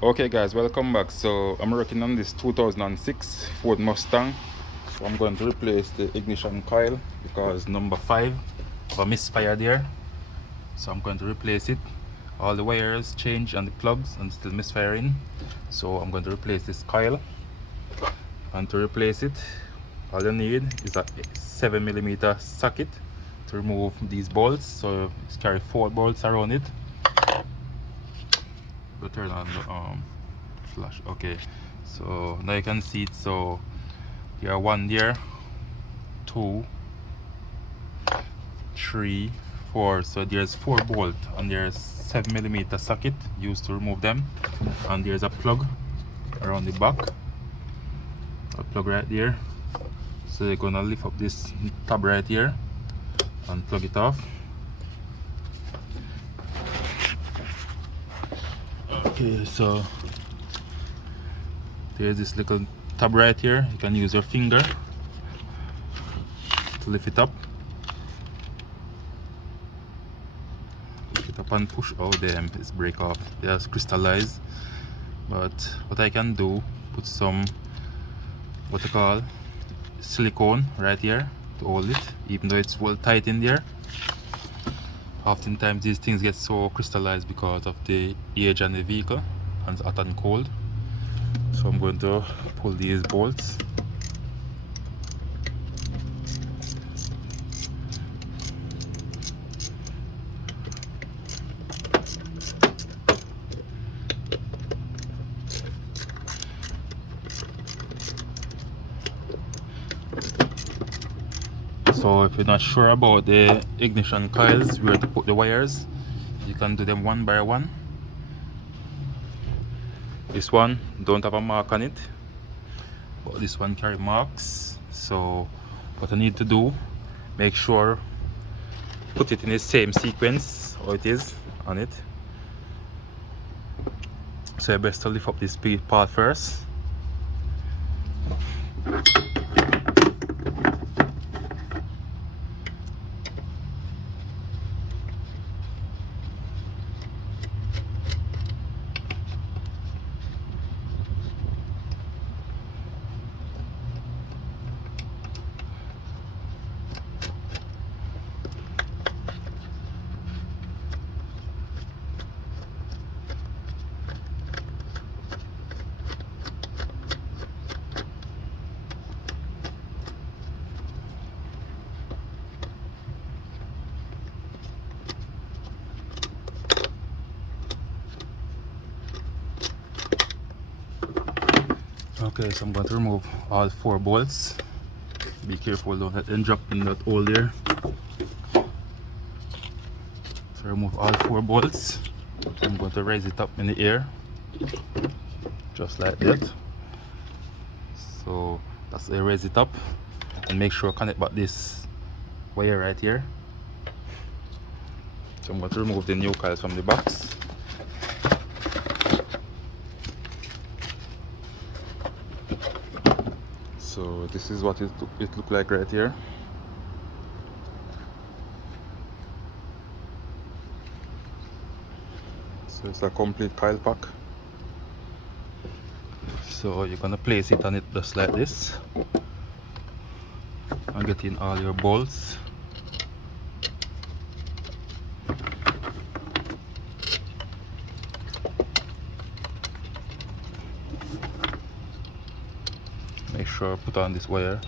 Okay guys, welcome back. So I'm working on this 2006 Ford Mustang. So I'm going to replace the ignition coil because number 5 of a misfire there. So I'm going to replace it. All the wires change and the plugs and still misfiring. So I'm going to replace this coil. And to replace it, all you need is a 7mm socket to remove these bolts. So it's carry 4 bolts around it. Go turn on the flash. Okay, so now you can see it. So there are 1 there, 2, 3, 4. So there's 4 bolts and there's 7mm socket used to remove them, and there's a plug around the back, a plug right there. So you're gonna lift up this tab right here and plug it off. Okay, so there's this little tab right here. You can use your finger to lift it up. Lift it up and push. Oh damn, it's break off. It has crystallized. But what I can do, put some what I call silicone right here to hold it, even though it's well tight in there. Oftentimes these things get so crystallized because of the age on the vehicle and it's hot and cold. So I'm going to pull these bolts. So if you're not sure about the ignition coils, where to put the wires, you can do them one by one. This one don't have a mark on it, but this one carry marks. So what I need to do, make sure put it in the same sequence how it is on it. So you best to lift up this part first. Okay, so I'm going to remove all 4 bolts. Be careful, don't let them drop in that hole there. So remove all 4 bolts. I'm going to raise it up in the air, just like that. So that's it, raise it up and make sure connect back this wire right here. So I'm going to remove the new coils from the box. So this is what it look like right here. So it's a complete coil pack. So you're gonna place it on it just like this and get in all your bolts. Make sure put on this wire.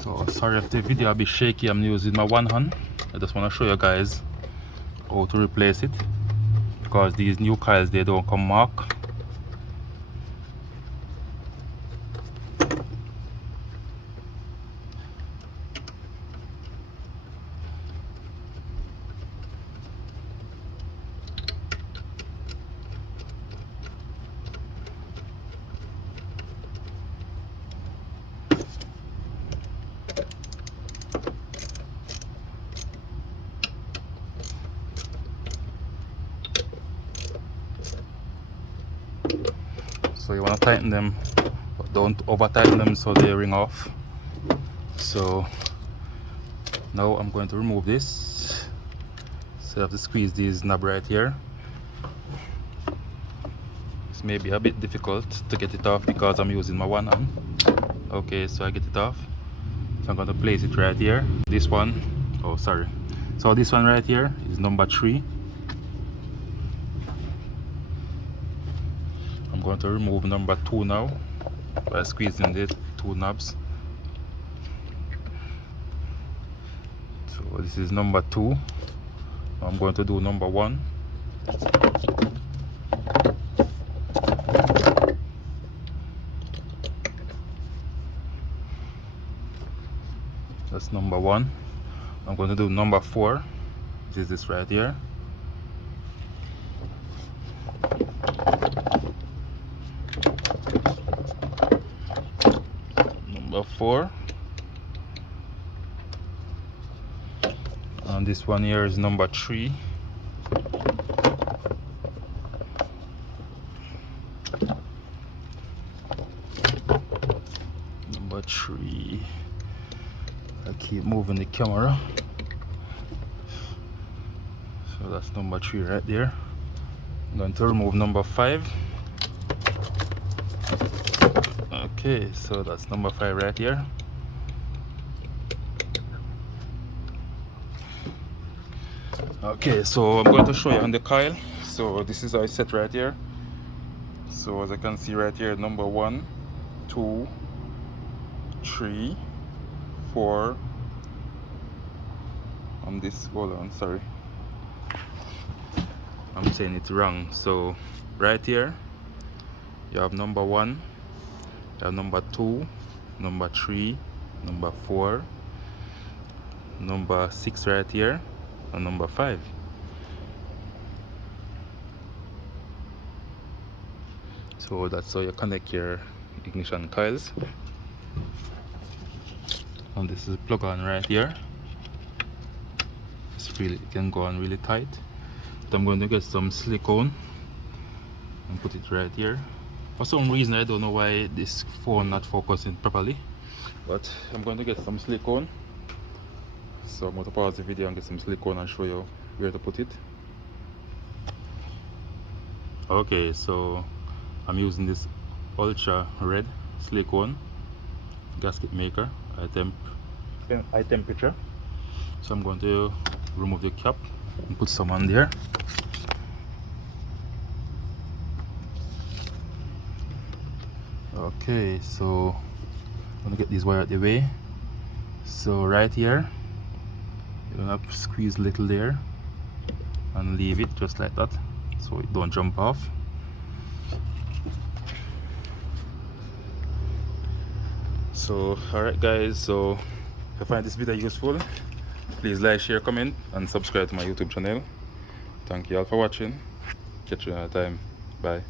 So sorry if the video will be shaky, I'm using my one hand. I just want to show you guys how to replace it, because these new coils, they don't come marked. So you want to tighten them, but don't over tighten them so they ring off. So now I'm going to remove this. So I have to squeeze this knob right here. This may be a bit difficult to get it off because I'm using my one hand. Okay, so I get it off. So I'm going to place it right here. This one, oh sorry. So this one right here is number 3. I'm going to remove number 2 now by squeezing the 2 knobs. So this is number 2. I'm going to do number 1. That's number 1. I'm going to do number 4. This is this right here. Number 4. And this one here is number 3. Number 3. I keep moving the camera. So that's number 3 right there. I'm going to remove number 5. Okay, so that's number 5 right here. Okay, so I'm going to show you on the coil. So this is how it's set right here. So as I can see right here, number 1, 2, 3, 4. Hold on, sorry, I'm saying it wrong. So right here you have number 1, you have number 2, number 3, number 4, number 6 right here, and number 5. So that's how you connect your ignition coils. And this is plug on right here. It can go on really tight. But I'm going to get some silicone and put it right here. For some reason I don't know why this phone not focusing properly, but I'm going to get some silicone. So I'm going to pause the video and get some silicone and show you where to put it. Okay, so I'm using this ultra red silicone gasket maker, high temperature. So I'm going to remove the cap and put some on there. Okay, so I'm gonna get this wire out the way. So right here you're gonna squeeze a little there and leave it just like that so it don't jump off. So alright guys, so if you find this video useful, please like, share, comment and subscribe to my YouTube channel. Thank you all for watching. Catch you another time. Bye.